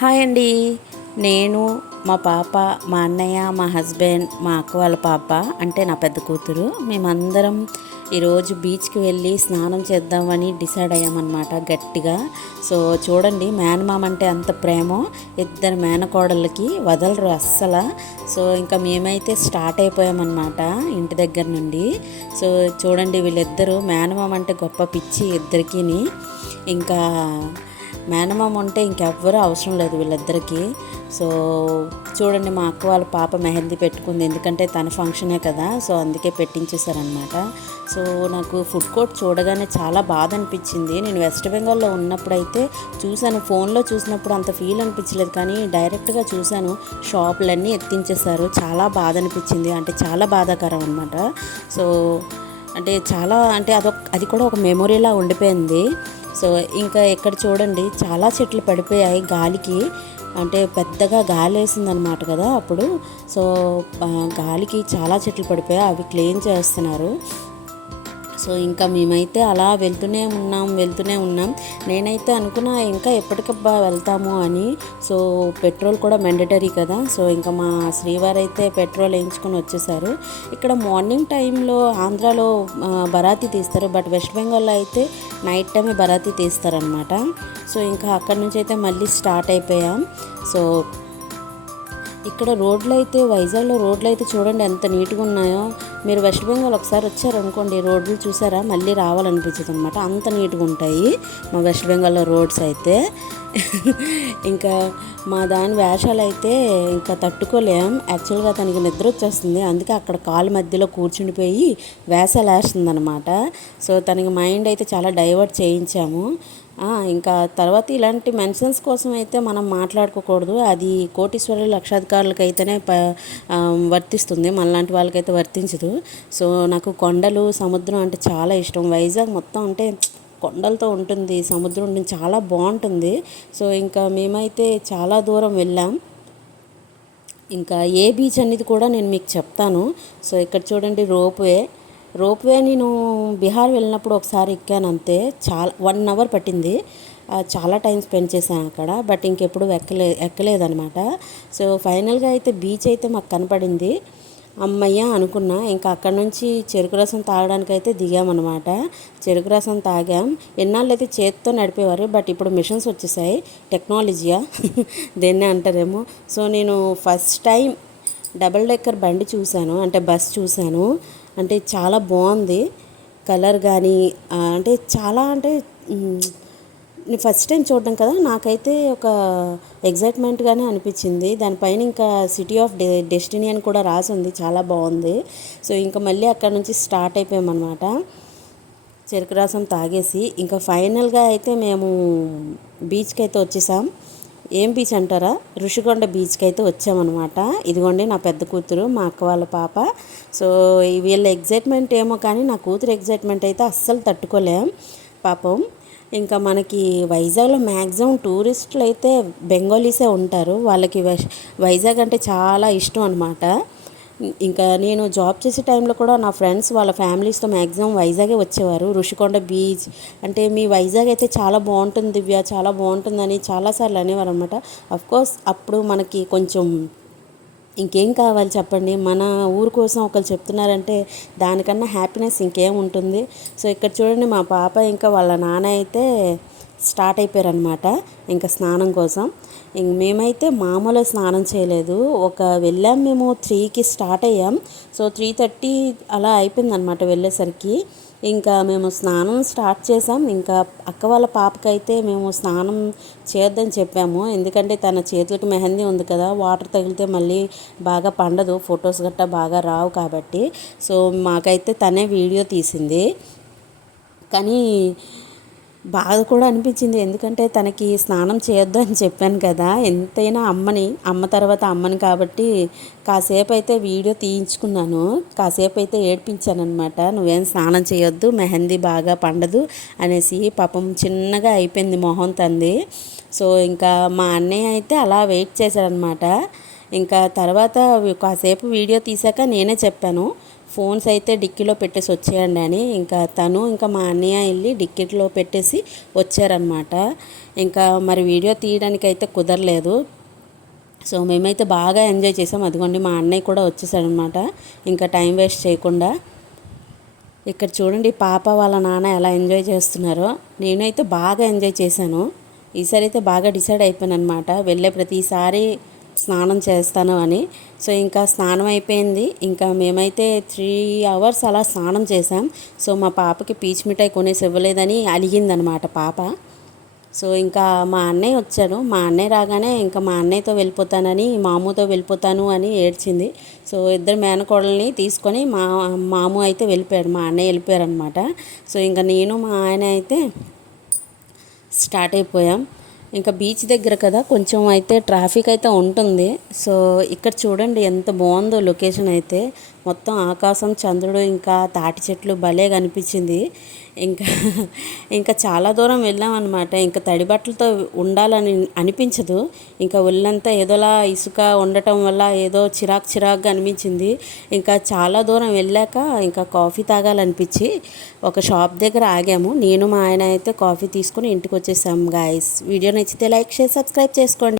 Hi అండి. నేను మా పాప, మా అన్నయ్య, మా హస్బెండ్, మా అక్క వాళ్ళ పాప అంటే నా పెద్ద కూతురు మేమందరం ఈరోజు బీచ్కి వెళ్ళి స్నానం చేద్దామని డిసైడ్ అయ్యామన్నమాట గట్టిగా. సో చూడండి, మేనమామ అంటే అంత ప్రేమో, ఇద్దరు మేనకోడళ్ళకి వదలరు అస్సలు. సో ఇంకా మేమైతే స్టార్ట్ అయిపోయామన్నమాట ఇంటి దగ్గర నుండి. సో చూడండి, వీళ్ళిద్దరూ మేనమామ అంటే గొప్ప పిచ్చి ఇద్దరికీని. ఇంకా మేనమామ ఉంటే ఇంకెవ్వరూ అవసరం లేదు వీళ్ళిద్దరికీ. సో చూడండి, మా అక్క వాళ్ళ పాప మెహందీ పెట్టుకుంది, ఎందుకంటే తన ఫంక్షనే కదా, సో అందుకే పెట్టించేశారనమాట. సో నాకు ఫుడ్ కోర్ట్ చూడగానే చాలా బాధ అనిపించింది. నేను వెస్ట్ బెంగాల్లో ఉన్నప్పుడైతే చూశాను, ఫోన్లో చూసినప్పుడు అంత ఫీల్ అనిపించలేదు, కానీ డైరెక్ట్గా చూశాను, షాపులన్నీ ఎత్తించేశారు. చాలా బాధ అనిపించింది, అంటే చాలా బాధాకరం అనమాట. సో అంటే చాలా, అంటే అది కూడా ఒక మెమొరీలా ఉండిపోయింది. సో ఇంకా ఇక్కడ చూడండి, చాలా చెట్లు పడిపోయాయి గాలికి, అంటే పెద్దగా గాలి వేసిందనమాట కదా అప్పుడు. సో గాలికి చాలా చెట్లు పడిపోయాయి, అవి క్లీన్ చేస్తున్నారు. సో ఇంకా మేమైతే అలా వెళ్తూనే ఉన్నాం. నేనైతే అనుకున్నా ఇంకా ఎప్పటికబ్బా వెళ్తాము అని. సో పెట్రోల్ కూడా మ్యాండేటరీ కదా, సో ఇంకా మా శ్రీవారు అయితే పెట్రోల్ వేయించుకొని వచ్చేసారు. ఇక్కడ మార్నింగ్ టైంలో ఆంధ్రాలో బరాతి తీస్తారు, బట్ వెస్ట్ బెంగాల్లో అయితే నైట్ టైమే బరాతి తీస్తారనమాట. సో ఇంకా అక్కడి నుంచి అయితే మళ్ళీ స్టార్ట్ అయిపోయాం. సో ఇక్కడ రోడ్లు అయితే, వైజాగ్లో రోడ్లు అయితే చూడండి ఎంత నీట్గా ఉన్నాయో. మీరు వెస్ట్ బెంగాల్ ఒకసారి వచ్చారనుకోండి, రోడ్లు చూసారా మళ్ళీ రావాలనిపించదు అనమాట, అంత నీట్గా ఉంటాయి మా వెస్ట్ బెంగాల్లో రోడ్స్ అయితే. ఇంకా మా దాని వేషాలు అయితే ఇంకా తట్టుకోలేం. యాక్చువల్గా తనకి నిద్ర వచ్చేస్తుంది, అందుకే అక్కడ కాలు మధ్యలో కూర్చుండిపోయి వేషాలు వేస్తుంది అనమాట. సో తనకి మైండ్ అయితే చాలా డైవర్ట్ చేయించాము. ఇంకా తర్వాత ఇలాంటి మెన్షన్స్ కోసం అయితే మనం మాట్లాడుకోకూడదు, అది కోటీశ్వరులు లక్షాధికారులకు అయితేనే వర్తిస్తుంది, మనలాంటి వాళ్ళకైతే వర్తించదు. సో నాకు కొండలు, సముద్రం అంటే చాలా ఇష్టం. వైజాగ్ మొత్తం అంటే కొండలతో ఉంటుంది, సముద్రం ఉంటుంది, చాలా బాగుంటుంది. సో ఇంకా మేమైతే చాలా దూరం వెళ్ళాం. ఇంకా ఏ బీచ్ అనేది కూడా నేను మీకు చెప్తాను. సో ఇక్కడ చూడండి, రోప్వే నేను బీహార్ వెళ్ళినప్పుడు ఒకసారి ఎక్కాను అంతే, చాలా 1 అవర్ పట్టింది. చాలా టైం స్పెండ్ చేశాను అక్కడ, బట్ ఇంకెప్పుడు ఎక్కలేదనమాట. సో ఫైనల్గా అయితే బీచ్ అయితే మాకు కనపడింది, అమ్మయ్య అనుకున్నా. ఇంకా అక్కడ నుంచి చెరుకు రసం తాగడానికి అయితే దిగామన్నమాట. చెరుకు రసం తాగాం. ఎన్నాళ్ళు అయితే చేతితో నడిపేవారు, బట్ ఇప్పుడు మిషన్స్ వచ్చేసాయి, టెక్నాలజీయా దేన్నే అంటారేమో. సో నేను ఫస్ట్ టైం డబుల్ డెక్కర్ బండి చూశాను, అంటే బస్ చూశాను. అంటే చాలా బాగుంది కలర్ కానీ, అంటే చాలా, అంటే నేను ఫస్ట్ టైం చూడడం కదా, నాకైతే ఒక ఎగ్జైట్మెంట్గానే అనిపించింది. దానిపైన ఇంకా సిటీ ఆఫ్ డెస్టినీ అని కూడా రాసి ఉంది, చాలా బాగుంది. సో ఇంకా మళ్ళీ అక్కడ నుంచి స్టార్ట్ అయిపోయామన్నమాట చెరుకు రసం తాగేసి. ఇంకా ఫైనల్గా అయితే మేము బీచ్కి అయితే వచ్చేసాం. ఏం బీచ్ అంటారా, ఋషికొండ బీచ్కి అయితే వచ్చామన్నమాట. ఇదిగోండి నా పెద్ద కూతురు, మా అక్క వాళ్ళ పాప. సో వీళ్ళ ఎగ్జైట్మెంట్ ఏమో, కానీ నా కూతురు ఎగ్జైట్మెంట్ అయితే అస్సలు తట్టుకోలేం పాపం. ఇంకా మనకి వైజాగ్లో మ్యాక్సిమం టూరిస్టులు అయితే బెంగాలీసే ఉంటారు, వాళ్ళకి వైజాగ్ అంటే చాలా ఇష్టం అనమాట. ఇంకా నేను జాబ్ చేసే టైంలో కూడా నా ఫ్రెండ్స్ వాళ్ళ ఫ్యామిలీస్తో మ్యాక్సిమం వైజాగే వచ్చేవారు. ఋషికొండ బీచ్ అంటే మీ వైజాగ్ అయితే చాలా బాగుంటుంది దివ్య, చాలా బాగుంటుందని చాలాసార్లు అనేవారు అనమాట. అఫ్కోర్స్ అప్పుడు మనకి కొంచెం ఇంకేం కావాలి చెప్పండి, మన ఊరు కోసం ఒకరు చెప్తున్నారంటే దానికన్నా హ్యాపీనెస్ ఇంకేం ఉంటుంది. సో ఇక్కడ చూడండి, మా పాప ఇంకా వాళ్ళ నాన్న అయితే స్టార్ట్ అయిపోయారనమాట ఇంకా స్నానం కోసం. మేమైతే మామూలు స్నానం చేయలేదు, వెళ్ళాం మేము 3కి స్టార్ట్ అయ్యాం. సో 3:30 అలా అయిపోయిందనమాట వెళ్ళేసరికి. ఇంకా మేము స్నానం స్టార్ట్ చేసాం. ఇంకా అక్క వాళ్ళ పాపకైతే మేము స్నానం చేయొద్దని చెప్పాము, ఎందుకంటే తన చేతులకు మెహందీ ఉంది కదా, వాటర్ తగిలితే మళ్ళీ బాగా పండదు, ఫొటోస్ గట్టా బాగా రావు కాబట్టి. సో మాకైతే తనే వీడియో తీసింది, కానీ బాధ కూడా అనిపించింది, ఎందుకంటే తనకి స్నానం చేయొద్దు అని చెప్పాను కదా. ఎంతైనా అమ్మ తర్వాత అమ్మని కాబట్టి కాసేపు అయితే వీడియో తీయించుకున్నాను, కాసేపు అయితే ఏడ్పించాను అనమాట. నువ్వేం స్నానం చేయొద్దు, మెహందీ బాగా పండదు అనేసి. పాపం చిన్నగా అయిపోయింది మొహం తంది. సో ఇంకా మా అన్నయ్య అయితే అలా వెయిట్ చేశాడనమాట. ఇంకా తర్వాత కాసేపు వీడియో తీసాక నేనే చెప్పాను, ఫోన్స్ అయితే డిక్కీలో పెట్టేసి వచ్చేయండి అని. ఇంకా తను ఇంకా మా అన్నయ్య వెళ్ళి డిక్కీలో పెట్టేసి వచ్చారనమాట. ఇంకా మరి వీడియో తీయడానికి అయితే కుదరలేదు. సో మేమైతే బాగా ఎంజాయ్ చేసాం. అదిగోండి మా అన్నయ్య కూడా వచ్చేసాడనమాట. ఇంకా టైం వేస్ట్ చేయకుండా ఇక్కడ చూడండి పాప వాళ్ళ నాన్న ఎలా ఎంజాయ్ చేస్తున్నారో. నేనైతే బాగా ఎంజాయ్ చేశాను. ఈసారి అయితే బాగా డిసైడ్ అయిపోయాను అనమాట, వెళ్ళే ప్రతిసారి స్నానం చేస్తాను అని. సో ఇంకా స్నానం అయిపోయింది. ఇంకా మేమైతే 3 hours అలా స్నానం చేసాం. సో మా పాపకి పీచు మిఠాయి కొనేసి ఇవ్వలేదని అలిగిందనమాట పాప. సో ఇంకా మా అన్నయ్య వచ్చాడు. మా అన్నయ్య రాగానే ఇంకా మా అన్నయ్యతో వెళ్ళిపోతానని, మామూతో వెళ్ళిపోతాను అని ఏడ్చింది. సో ఇద్దరు మేనకోడల్ని తీసుకొని మాము అయితే వెళ్ళిపోయాడు, మా అన్నయ్య వెళ్ళిపోయారనమాట. సో ఇంకా నేను మా ఆయన అయితే స్టార్ట్ అయిపోయాం. ఇంకా బీచ్ దగ్గర కదా, కొంచెం అయితే ట్రాఫిక్ అయితే ఉంటుంది. సో ఇక్కడ చూడండి ఎంత బాగుందో లొకేషన్ అయితే. మొత్తం ఆకాశం, చంద్రుడు, ఇంకా తాటి చెట్లు భలే కనిపించింది. ఇంకా ఇంకా చాలా దూరం వెళ్ళామన్నమాట. ఇంకా తడి బట్టలతో ఉండాలని అనిపించదు. ఇంకా ఒళ్ళంతా ఏదోలా ఇసుక ఉండటం వల్ల ఏదో చిరాకుగా అనిపించింది. ఇంకా చాలా దూరం వెళ్ళాక ఇంకా కాఫీ తాగాలనిపించి ఒక షాప్ దగ్గర ఆగాము. నేను మా ఆయన అయితే కాఫీ తీసుకొని ఇంటికి వచ్చేసాము గాయస్. వీడియో నచ్చితే లైక్, షేర్, సబ్స్క్రైబ్ చేసుకోండి.